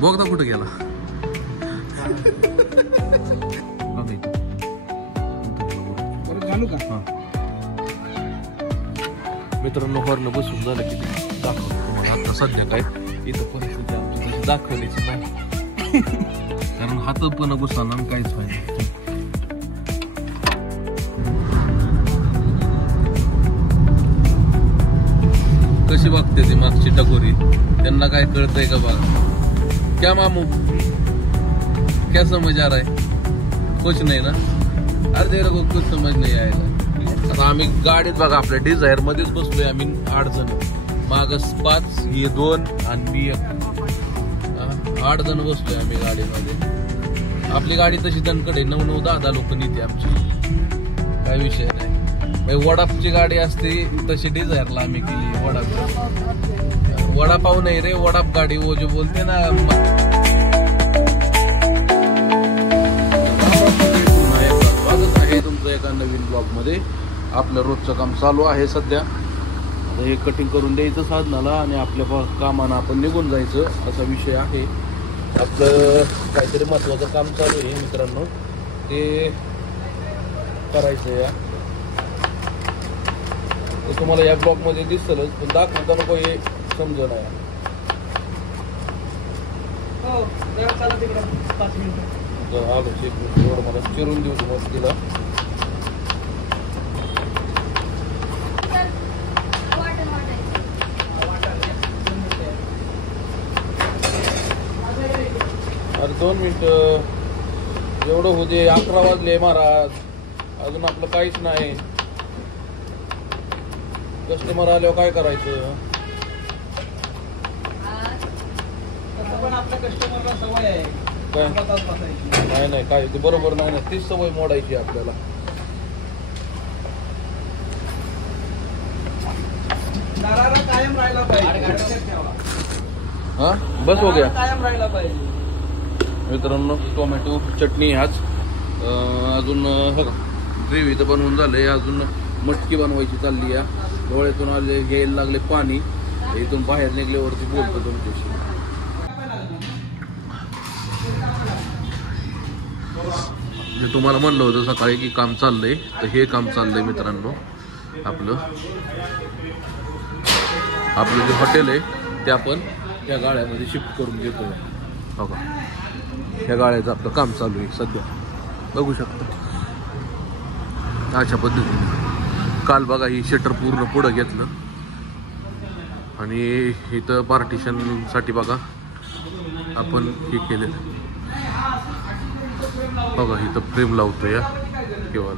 बघ ना कुठे गेला. घालू का? मित्रांनो वरनं बसून झालं की दाखवतो तुम्हाला. आता सध्या काय इथं परिस्थिती आमची तशी दाखवण्याची नाही कारण हात पण बसताना काहीच पाहिजे. कशी बघते ती मागची टकोरी, त्यांना काय कळतंय का बघा. क्या मामू क्या समज आ रहा है? कुछ नाही ना. अरे तेरे को कुछ समझ नाही आएगा. आता आम्ही गाडीत बघा आपल्या डिझायर मध्येच बसलोय आम्ही 8 जण. मागस 5 हे 2 आणि मी 1. 8 जण बसलोय आम्ही गाडीमध्ये. आपली गाडी तशी दणकडे 9-9, 10-10 लोक नेते आमची. काय विषय नाही. वडापची गाडी असते तशी डिझायरला आम्ही केली. वडापाव नाही रे, वडाप गाडी वो जो बोलते ना. स्वागत आहे तुमचं एका नवीन ब्लॉग मध्ये. आपलं रोजचं काम चालू आहे सध्या. हे कटिंग करून द्यायचं साधनाला आणि आपल्या कामानं आपण निघून जायचं असा विषय आहे. आपलं काहीतरी महत्वाचं काम चालू आहे मित्रांनो, ते करायचं या. तुम्हाला या ब्लॉग मध्ये दिसतलच पण दाखवता नको हे समजून आहे. आलो एवढं मला चिरून देऊ मग तिला. अरे 2 मिनिटं एवढं होऊ दे. 11 वाजले महाराज, अजून आपलं काहीच नाही. कस्टमर आल्यावर काय करायचं? पण आपल्या कस्टमरला सवय आहे काय? नाही काय ते बरोबर नाही ना. तीच सवय मोडायची आपल्याला. कायम राहायला पाहिजे. हा बस हो गया. कायम राहायला पाहिजे मित्रांनो. टोमॅटो चटणी ह्याच अजून ग्रेव्ही तर बनवून झालंय. अजून मटकी बनवायची चालली आहे. डोळ्यातून आले घ्यायला लागले पाणी. इथून बाहेर निघल्यावरती बोलतो तुमच्याशी. जे तुम्हाला म्हणलं होतं सकाळी की काम चाललंय, तर हे काम चाललंय मित्रांनो. आपलं जे हॉटेल आहे ते आपण त्या गाळ्यामध्ये शिफ्ट करून घेतोय. हो का, ह्या गाळ्याचं आपलं काम चालू आहे सध्या. बघू शकता अशा पद्धतीने. काल बघा ही शटर पूर्ण पुढं घेतलं आणि इथं पार्टिशन साठी बघा आपण हे केलं. बघा इथं फ्रेम लावतो या किंवा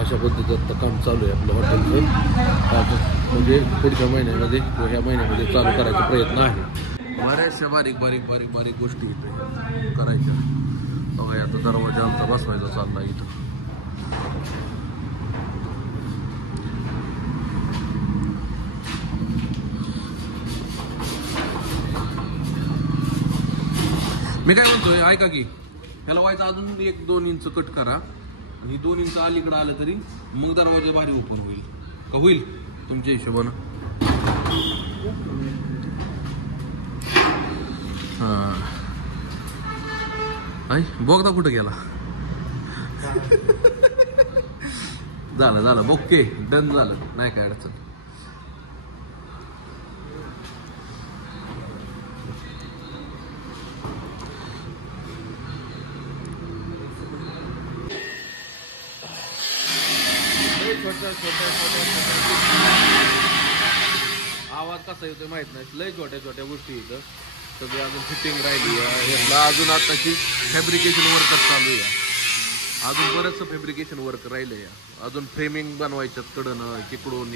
अशा पद्धतीचं काम चालू आहे आपलं हॉटेलचं. म्हणजे पुढच्या महिन्यामध्ये किंवा ह्या महिन्यामध्ये चालू करायचा प्रयत्न आहे. बऱ्याचशा बारीक गोष्टी इथे करायच्या. बघा आता दरवाजा आमचा बसवायचा चालला इथं. मी काय म्हणतोय ऐका की, ह्याला व्हायचं अजून 1-2 इंच कट करा आणि 2 इंच अलीकडे आलं तरी मग दरवाजा भारी ओपन होईल का? होईल तुमच्या हिशोबानं. बघ ना कुठे गेला. झालं ओके डन झालं. नाही काय अडचण. छोट्या आवाज कसा येतोय माहित नाही. लय छोट्या गोष्टी इथं सगळे अजून फिटिंग राहिली आहे. अजून आताची फॅब्रिकेशन वर्क चालू आहे. अजून बरंचसं फॅब्रिकेशन वर्क राहिलंय. अजून फ्रेमिंग बनवायच्यात कडनं इकडून.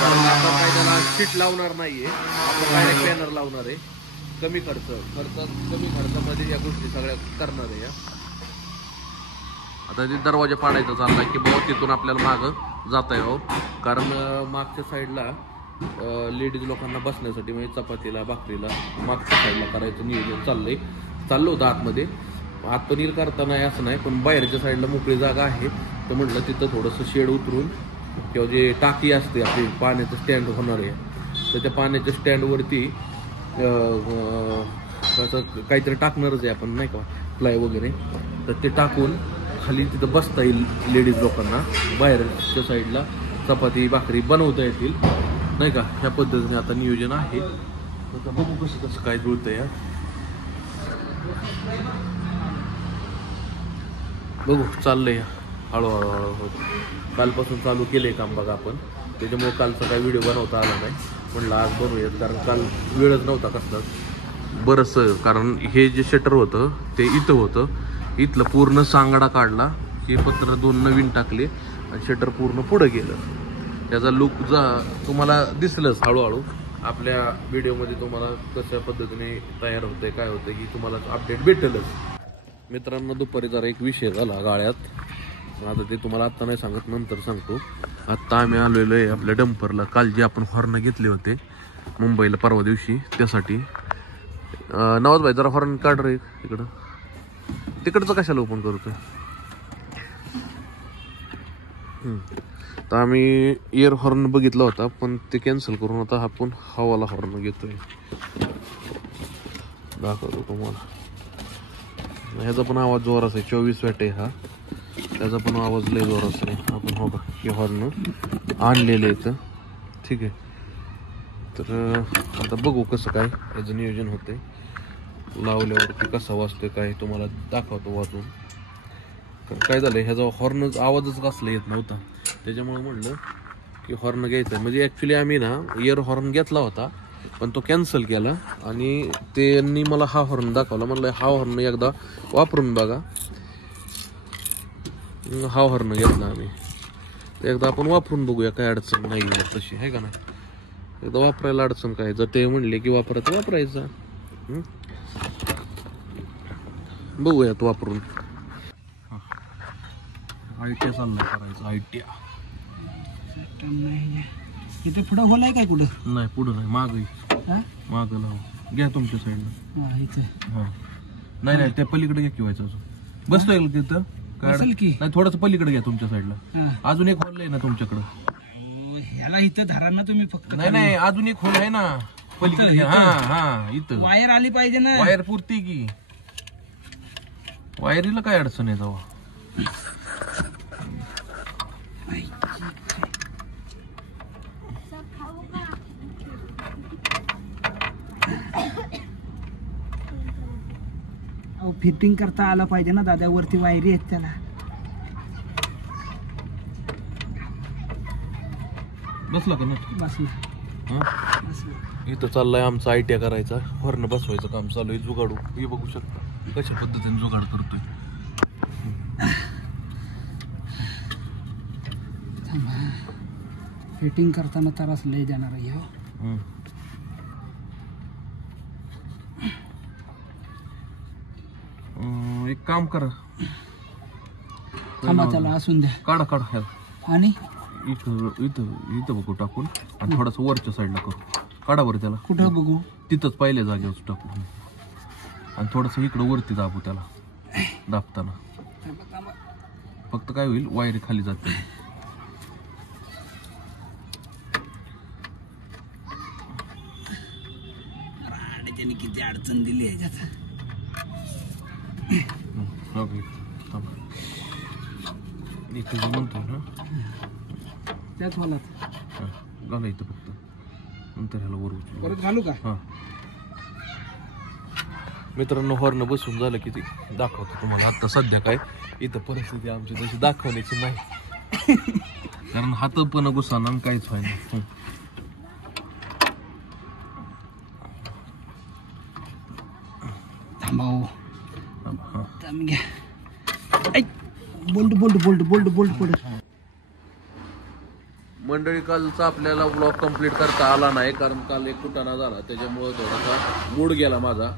कारण आपण काय त्याला सीट लावणार नाहीये, आपण डायरेक्ट बॅनर लावणार आहे. कमी खर्चामध्ये या गोष्टी सगळ्या करणार आहे. आता ते दरवाजा पाडायचा चालला की बाबा तिथून आपल्याला मागं जाता यावं. कारण मागच्या साईडला लेडीज लोकांना बसण्यासाठी म्हणजे चपातीला भाकरीला मागच्या साईडला करायचं नियोजन चाललं होतं आतमध्ये. आतपणील करताना असं नाही, पण बाहेरच्या साईडला मोकळी जागा आहे, तर म्हटलं तिथं थोडंसं शेड उतरून किंवा जे टाकी असते आपली पाण्याचं स्टँड होणार आहे, तर त्या पाण्याच्या स्टँडवरती काहीतरी टाकणारच आहे आपण नाही का, प्लाय वगैरे, तर ते टाकून खाली तिथं बसता येईल लेडीज लोकांना, बाहेरच्या साईडला चपाती भाकरी बनवता येतील नाही का. ह्या पद्धतीने आता नियोजन आहे. आता बघू कसं कसं काय जुळतं या, बघू चाललंय हळूहळू हळूहळू. कालपासून चालू केलंय काम बघा आपण, त्याच्यामुळे कालचा काय व्हिडिओ बनवता आला नाही, म्हणलं आज बनवूयात, कारण काल वेळच नव्हता कसलाच बरंचसं. कारण हे जे शटर होतं ते इथं होतं, इथलं पूर्ण सांगडा काढला, हे पत्र 2 नवीन टाकले आणि शटर पूर्ण पुढं गेलं. त्याचा लुक तुम्हाला दिसलंच हळूहळू आपल्या व्हिडिओमध्ये, तुम्हाला कशा पद्धतीने तयार होतंय काय होतंय ही तुम्हाला अपडेट भेटेलच. मित्रांनो, दुपारी जरा एक विषय झाला गाळ्यात, आता ते तुम्हाला आत्ता नाही सांगत, नंतर सांगतो. आत्ता आम्ही आलेलो आहे आपल्या डंपरला. काल जे आपण हॉर्न घेतले होते मुंबईला परवा दिवशी, त्यासाठी नवाज भाई जरा हॉर्न काढ रे इकडं. तिकडचं कशाला ओपन करतोय. तर आम्ही एअर हॉर्न बघितला होता, पण ते कॅन्सल करून आता आपण हवाला हॉर्न घेतोय. दाखवतो तुम्हाला. ह्याचा पण आवाज जोराचा आहे, 24 वॅट आहे हा, त्याचा पण आवाज लय जोराचा आहे. आपण हो का हे हॉर्न आणलेले आहेत, ठीक आहे. तर आता बघू कसं काय याचं नियोजन होतंय, लावल्यावरती कसा वाजतोय काय तुम्हाला दाखवतो वाजून. काय झालं, ह्याचा हॉर्न आवाजच कसला येत नव्हता, त्याच्यामुळे म्हणलं की हॉर्न घ्यायचा. म्हणजे ॲक्च्युली आम्ही ना इयर हॉर्न घेतला होता, पण तो कॅन्सल केला आणि त्यांनी मला हा हॉर्न दाखवला. म्हणलं हा हॉर्न एकदा वापरून बघा. हा हॉर्न घेतला आम्ही, तर एकदा आपण वापरून बघूया, काय अडचण नाही आहे तशी आहे का नाही. एकदा वापरायला अडचण काय, जर ते म्हणले की वापरायचं वापरायचं. बघूयात वापरून. आयटीआ चाललाय करायचं, आयटीआ. इथे पुढं होल आहे काय कुठं? नाही पुढं नाही, मागं मागं लाव घ्या तुमच्या साईडला. हा नाही नाही, त्या पलीकडे घ्या किंवा अजून बसतोय तिथं काय नाही, थोडंसं पलीकडे घ्या तुमच्या साईडला. अजून एक हॉल आहे ना तुमच्याकडं, ह्याला इथं धरा ना तुम्ही फक्त. नाही नाही, अजून एक हॉल आहे ना पलीकडे घ्या. हा हा, इथं वायर आली पाहिजे ना. वायर पुरती की, वायरीला काय अडचण आहे जावा. फिटिंग करता आला पाहिजे ना दादा, वरती वायरी आहेत त्याला. बसला का ना, बसला. इथं चाललाय आमचा आयटीआ करायचा, हॉर्न बसवायचं काम चालू आहे. जुगाडू हे बघू शकता कशा पद्धतीने जुगाड करतोय. फिटिंग करताना त्रास लय जाणार आहे. एक काम करा, थांबा त्याला असून द्या. काढा काढा आणि इथं इथं इथं बघू टाकून, आणि थोडंसं वरच्या साईडला करू. काढा बरं त्याला. कुठं बघू? तिथंच पहिल्या जागेवर टाकू, आणि थोडंसं इकडं वरती दाबू त्याला. दाबताना फक्त काय होईल, वायरी खाली जाते. त्याने किती अडचण दिली ह्याच्यात. इथे जे म्हणतोय ना त्याच मला घाला इथं फक्त, नंतर ह्याला वर परत घालू का? हां मित्रांनो, हॉर्न बसून झालं की ते दाखवतो तुम्हाला. आता सध्या काय इथं परिस्थिती आमची तशी दाखवण्याची नाही, कारण हात पण घुसाना काहीच व्हायला. थांबाव घ्या. Bolt bolt bolt bolt bolt bolt. मंडळी, कालचा आपल्याला ब्लॉग कंप्लीट करता आला नाही, कारण काल एक कुटाणा झाला, त्याच्यामुळे थोडासा मूड गेला माझा.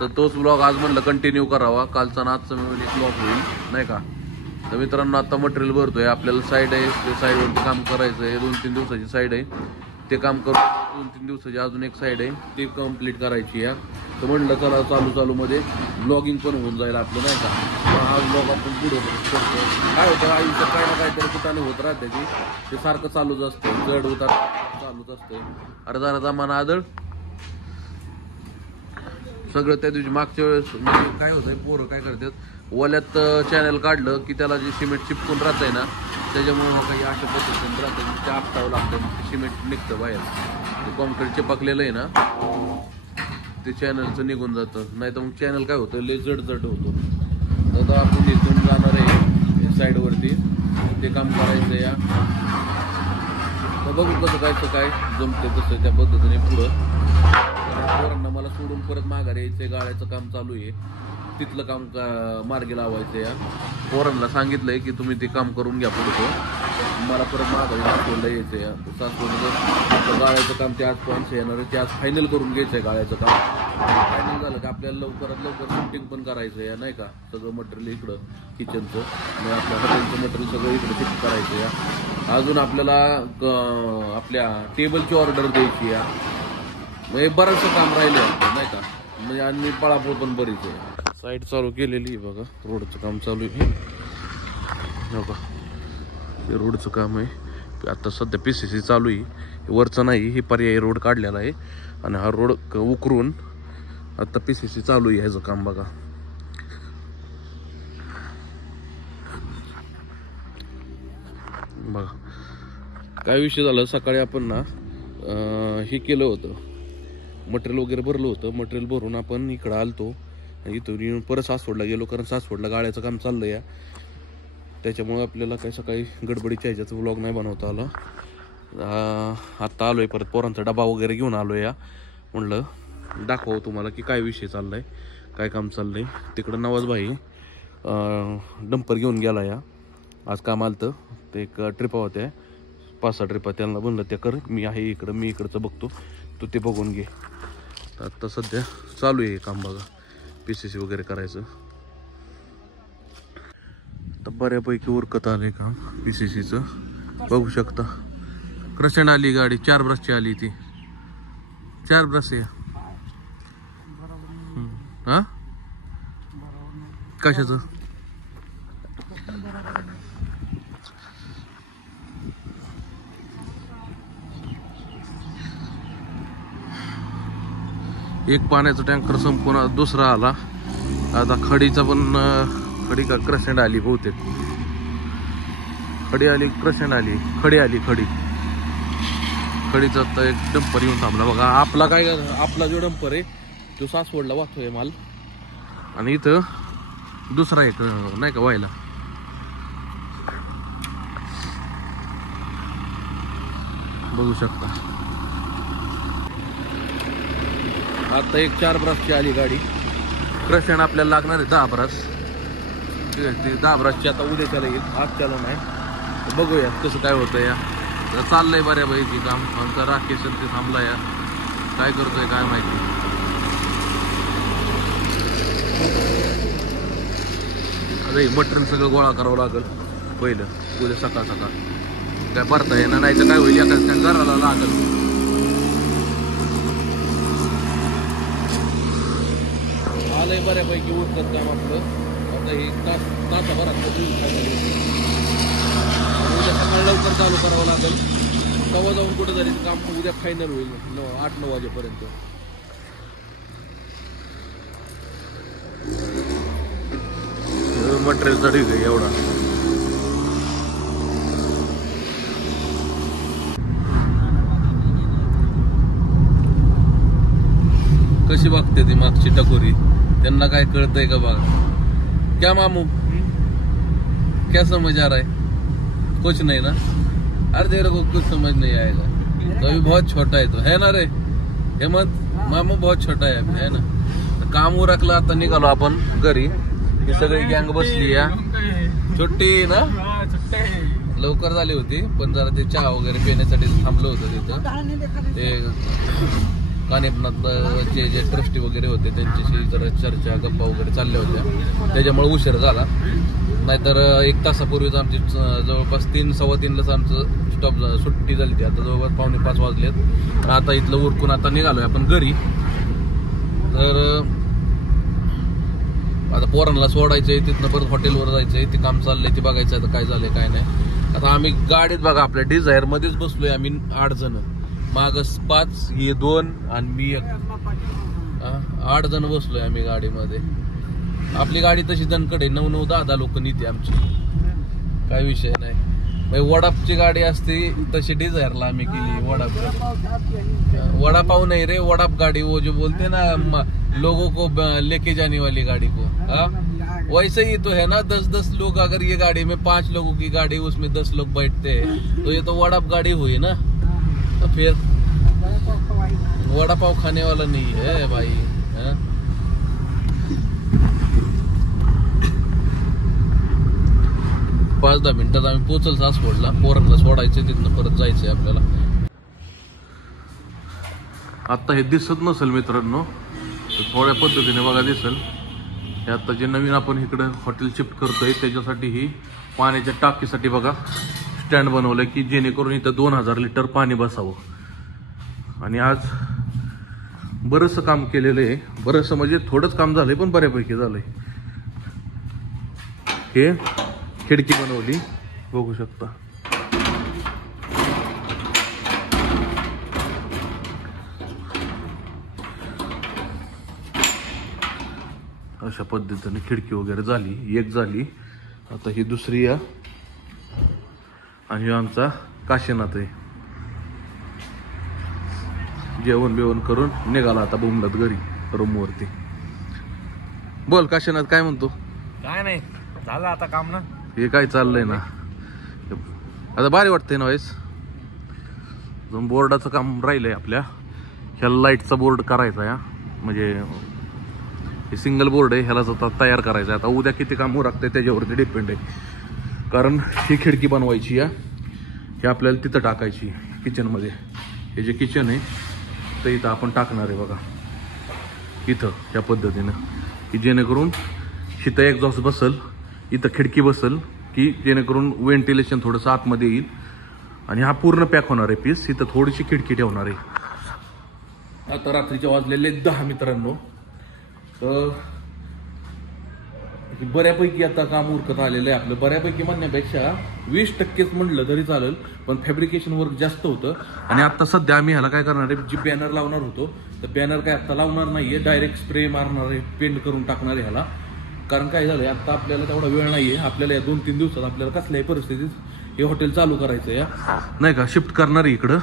तर तोच ब्लॉग आज म्हणलं कंटिन्यू करावा. कालचा ना आजचा मिळून एक ब्लॉग होईल नाही का. तर मित्रांनो, आता मटेरियल भरतोय, आपल्याला साईड आहे, ते साईडवरती काम करायचं आहे. 2-3 दिवसाची साईड आहे, ते काम करू. 2-3 दिवसाची अजून एक साईड आहे, ती कंप्लीट करायची आहे. तर म्हणलं चला चालू मध्ये ब्लॉगिंग पण होऊन जाईल आपलं, नाही का. हा ब्लॉग आपण पुढे करतो. काय होतं आयुष्यात काय ना काहीतरी कुठाने होत राहते की ते सारखं चालूच असतं, चढ उतार चालूच असतं. अरे जरा जमाना आदळ सगळं. त्या दिवशी मागच्या वेळेस म्हणजे काय होतंय, पोरं काय करतात, ओल्यात चॅनल काढलं की त्याला जे सिमेंट चिपकून राहतंय ना, त्याच्यामुळे काही अशा पद्धतीने राहतं, ते आपटावं लागतं, सिमेंट निघतं बाहेर. ते कॉन्क्रीट चिपकलेलं आहे ना, ते चॅनलचं निघून जातं. नाही तर मग चॅनल काय होतं, लय जड होतो. तर आपण इथून जाणार आहे साईडवरती, ते काम करायचं या. तर बघू कसं काय जमते तसं त्या पद्धतीने पुढं. पोरांना मला सोडून परत माघारी यायचंय, गाळ्याचं काम चालू आहे, तिथलं काम मार्गी लावायचं या. पोरांना सांगितलंय की तुम्ही ते काम करून घ्या पुढचं, मला परत माघारी सासवडला यायचं या. सासवडचं गाळ्याचं काम ते आज पॉईंट्स येणार आहे, ते आज फायनल करून घ्यायचंय गाळ्याचं काम. फायनल झालं की आपल्याला लवकरात लवकर शूटिंग पण करायचं या, नाही का. सगळं मटेरियल इकडं किचनचं आणि आपल्या हॉटेलचं मटेरियल सगळं इकडं फिक्स करायचं या. अजून आपल्याला आपल्या टेबलची ऑर्डर द्यायची या. म्हणजे बरंचसं काम राहिलं नाही का, म्हणजे आणि पळापळ पण बरीच आहे. साईड चालू केलेली आहे बघा, रोडचं काम चालू आहे बघा, हे रोडचं काम आहे. आता सध्या PCC चालू आहे, वरचं नाही, हे पर्यायी रोड काढलेला आहे आणि हा रोड उकरून आता PCC चालू आहे ह्याचं काम बघा. बघा काय विषय झाला, सकाळी आपण ना हे केलं होतं, मटेरियल वगैरे भरलं होतं. मटेरियल भरून आपण इकडं आलतो, इथून येऊन परत सासवडला गेलो, कारण सासवडला गाळ्याचं काम चाललं या. त्याच्यामुळे आपल्याला काही सकाळी गडबडीच्या ह्याच्याचं व्लॉग नाही बनवता आला. आत्ता आलोय परत, पोरांचा डबा वगैरे घेऊन आलो या. म्हणलं दाखवावं तुम्हाला की काय विषय चाललाय, काय काम चाललंय. तिकडं नवाजभाई डंपर घेऊन गेला या, आज काम आलं. ते एक ट्रिपा होत्या, 5-6 ट्रिपा, त्यांना म्हणलं ते कर, मी आहे इकडं, मी इकडचं बघतो, तू ते बघून घे. आता सध्या चालू आहे काम बघा, PCC वगैरे करायचं. तर बऱ्यापैकी उरकत आलंय काम PCCचं, बघू शकता. क्रसेंट आली गाडी, 4 ब्रशची आली, ती 4 ब्रश आहे. हा कशाचं एक पाण्याचा टँकर संपून दुसरा आला. आता खडीचा पण खडी का क्रसेंट आली, बहुतेक खडी आली, क्रसेंट आली, खडी आली, खडीचा आता एक डंपर येऊन थांबला बघा. आपला काय, आपला जो डंपर आहे तो सासवडला वाहतोय माल, आणि इथं दुसरा एक नाही का व्हायला. बघू शकता आता एक 4 ब्रशची आली गाडी. क्रसेंट आपल्याला लागणार आहे 10 ब्रश. ठीक आहे, ते 10 ब्रशची आता उद्याच्याला येईल, आजच्याला नाही. बघूया कसं काय होतं या. चाललंय बऱ्यापैकी काम. आमचा राकेश ते थांबला या, काय करतोय काय माहिती. अरे मटेरियल सगळं गोळा करावं लागेल पहिलं, उद्या सकाळ काय भरता येणार नाही तर काय होईल, एखाद्या घराला लागेल. आलंय बऱ्यापैकी उरकत काम आपलं. आता हे तासाभरात उद्या सकाळ लवकर चालू करावं लागेल, तेव्हा जाऊन कुठं तरी काम उद्या फायनल होईल 8-9 वाजेपर्यंत. मटेरियलचा ढीग आहे एवढा. कशी बघते ती मागची टकोरी, त्यांना काय कळतंय का बघा. क्या मामू, क्या समझ आ रहा है? कुछ नहीं ना. अरे तेरे को कुछ समझ नहीं आएगा, तो अभी बहुत छोटा है, तो है ना रे हेमंत. मामू बहुत छोटा है ना. काम उरकलं, आता निघालो आपण घरी. ही सगळी गँग बसली या. सुट्टी ना, लवकर झाली होती, पण जरा ते चहा वगैरे पिण्यासाठी थांबलो होतं तिथं. ते कानिपनाथचे जे ट्रस्टी वगैरे होते त्यांच्याशी जरा चर्चा गप्पा वगैरे चालल्या होत्या, त्याच्यामुळे उशीर झाला. नाहीतर 1 तासापूर्वीच आमची जवळपास 3-3:15लाच आमचं स्टॉप सुट्टी झाली. आता जवळपास 4:45 वाजलेत. आता इथलं उरकून आता निघालोय आपण घरी. तर आता पोरांना सोडायचंय, तिथनं परत हॉटेलवर जायचंय, ते काम चाललंय, ते बघायचं आता काय झालंय काय नाही. आता आम्ही गाडीत बघा आपल्या डिझायर मध्येच बसलोय आम्ही 8 जण, मागस 5, हे 2 आणि मी 1, 8 जण बसलोय आम्ही गाडीमध्ये. आपली गाडी तशी दणकडे 9-9, 10-10 लोक नेते आमची, काय विषय नाही. वडापची गाडी असते तशी डिझायरला आम्ही केली. वडापाव नाही रे, वडाप गाड़ी, वो जो बोलते ना लोगों को लेके जाने वाली गाड़ी को, वैसे ही तो है ना. 10-10 लोग, अगर ये गाड़ी में 5 लोगों की गाड़ी, उसमें 10 लोग बैठते हैं, तो ये तो वडाप गाड़ी हुई ना. तो फिर वडापाव खाने वाला नहीं है भाई. 5-10 मिनिटात आम्ही पोचल सासवडला. पोरांना सोडायचं, तिथनं परत जायचंय आपल्याला. आता हे दिसत नसेल मित्रांनो, थोड्या पद्धतीने बघा दिसेल. हे आता जे नवीन आपण इकडे हॉटेल शिफ्ट करतोय त्याच्यासाठी ही पाण्याच्या टाकीसाठी बघा स्टँड बनवलंय, की जेणेकरून इथं 2000 लिटर पाणी बसावं. आणि आज बरंचसं काम केलेलं आहे. बरंचसं म्हणजे थोडंच काम झालंय, पण बऱ्यापैकी झालंय. हे खिडकी बनवली, बघू शकता. अशा पद्धतीने खिडकी वगैरे झाली, एक झाली. आता ही दुसरी या. आणि आमचा काशीनाथ आहे. जेवण बिवण करून निघाला आता बोंबलत घरी रूमवरती. बोल काशीनाथ, काय म्हणतो? काय नाही, झालं आता काम ना. हे काय चाललंय ना आता, भारी वाटतंय ना वेळेस. बोर्डाचं काम राहिलंय आपल्या. ह्याला लाईटचा बोर्ड करायचा या, म्हणजे हे सिंगल बोर्ड आहे, ह्यालाच आता तयार करायचा. आता उद्या किती काम उरकतंय त्याच्यावरती डिपेंड आहे. कारण ही खिडकी बनवायची या, हे आपल्याला तिथं टाकायची किचनमध्ये. हे जे किचन आहे ते इथं आपण टाकणार आहे बघा, इथं या पद्धतीनं, की जेणेकरून इथं एक्झॉस्ट बसल, इथं खिडकी बसल, की जेणेकरून व्हेंटिलेशन थोडंसं आतमध्ये येईल. आणि हा पूर्ण पॅक होणार आहे पीस. इथं थोडीशी खिडकी ठेवणार आहे. आता रात्रीचे वाजलेले 10 मित्रांनो. तर बऱ्यापैकी आता काम उरकत आलेलं आहे आपलं. बऱ्यापैकी म्हणण्यापेक्षा 20%च म्हटलं तरी चालेल, पण फॅब्रिकेशन वर्क जास्त होतं. आणि आता सध्या आम्ही ह्याला काय करणार आहे, जी बॅनर लावणार होतो तर बॅनर काय आता लावणार नाहीये, डायरेक्ट स्प्रे मारणार आहे, पेंट करून टाकणार आहे ह्याला. कारण काय झालंय, आता आपल्याला तेवढा वेळ नाहीये. आपल्याला या 2-3 दिवसात आपल्याला कसल्याही परिस्थितीत हे हॉटेल चालू करायचं या, नाही का, शिफ्ट करणार आहे इकडं.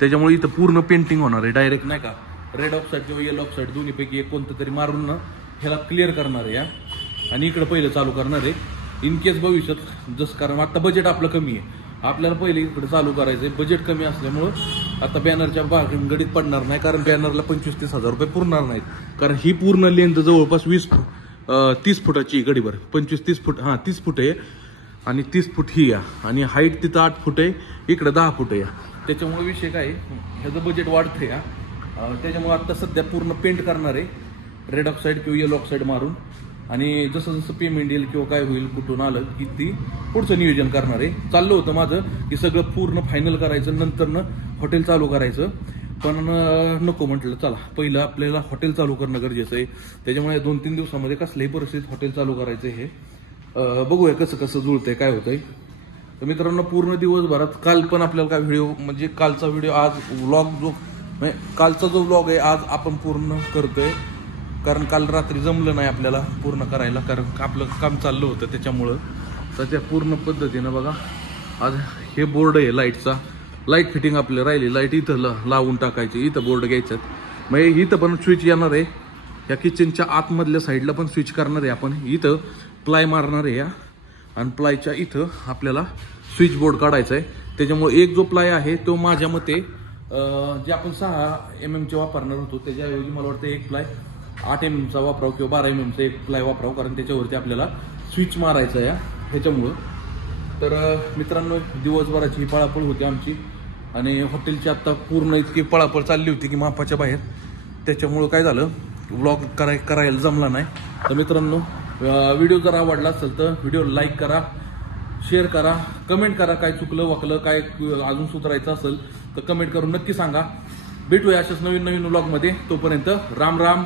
त्याच्यामुळे इथं पूर्ण पेंटिंग होणार आहे डायरेक्ट, नाही का, रेड ऑक्साईड किंवा येलो ऑक्साईड दोन्हीपैकी एक कोणतं तरी मारून ना ह्याला क्लिअर करणार आहे या. आणि इकडं पहिलं चालू करणार आहे इन केस भविष्यात जसं, कारण आता बजेट आपलं कमी आहे, आपल्याला पहिले इकडे चालू करायचंय. बजेट कमी असल्यामुळं आता बॅनरच्या भानगडीत पडणार नाही, कारण बॅनरला 25-30 हजार रुपये पुरणार नाहीत. कारण ही पूर्ण लेंथ जवळपास 30 फुटाची गडीभर, 25-30 फूट, 30 फूट आहे. आणि 30 फूट ही या, आणि हाईट तिथं 8 फूट आहे, इकडे 10 फूट आहे या. त्याच्यामुळे विषय काय आहे, ह्याचं बजेट वाढतंय या. त्याच्यामुळे आता सध्या पूर्ण पेंट करणार आहे, रेड ऑक्साईड किंवा येलो ऑक्साईड मारून. आणि जसं जसं पेमेंट येईल किंवा काय होईल, कुठून आलं की ती पुढचं नियोजन करणार आहे. चाललं होतं माझं की सगळं पूर्ण फायनल करायचं, नंतरनं हॉटेल चालू करायचं, पण नको म्हटलं, चला पहिलं आपल्याला हॉटेल चालू करणं गरजेचं आहे. त्याच्यामुळे 2-3 दिवसामध्ये कसल्याही परिस्थितीत हॉटेल चालू करायचं हे बघूया कसं कसं जुळतंय, काय होतंय. तर मित्रांनो, पूर्ण दिवसभरात काल पण आपल्याला काय व्हिडिओ, म्हणजे कालचा व्हिडिओ, आज व्लॉग जो म्हणजे कालचा जो व्लॉग आहे आज आपण पूर्ण करतोय. कारण काल रात्री जमलं नाही आपल्याला पूर्ण करायला, कारण आपलं काम चाललं होतं त्याच्यामुळं. तर त्या पूर्ण पद्धतीनं बघा आज हे बोर्ड आहे लाईटचा, लाईट फिटिंग आपल्याला राहिली. लाईट इथं लावून टाकायची, इथं बोर्ड घ्यायच्यात. मग इथं पण स्विच येणार आहे, या किचनच्या आतमधल्या साईडला पण स्विच करणार आहे आपण. इथं प्लाय मारणार आहे या, आणि प्लायच्या इथं आपल्याला स्विच बोर्ड काढायचा आहे. त्याच्यामुळे एक जो प्लाय आहे तो माझ्या मते जे आपण 6 mm वापरणार होतो त्याच्याऐवजी मला वाटतं एक प्लाय 8 mm वापराव किंवा 12 mm एक प्लाय वापराव, कारण त्याच्यावरती आपल्याला स्विच मारायचं आहे ह्याच्यामुळं. तर मित्रांनो, दिवसभराची ही पळापळ होती आमची, आणि हॉटेलची आत्ता पूर्ण इतकी पळापळ चालली होती की मापाच्या बाहेर. त्याच्यामुळं काय झालं, व्लॉग करायला जमला नाही. तर मित्रांनो, व्हिडिओ जर आवडला असेल तर व्हिडिओ लाईक करा, शेअर करा, कमेंट करा. काय चुकलं वाकलं, काय अजून सुधारायचं असेल तर कमेंट करून नक्की सांगा. भेटूया अशाच नवीन व्लॉगमध्ये. तोपर्यंत राम राम.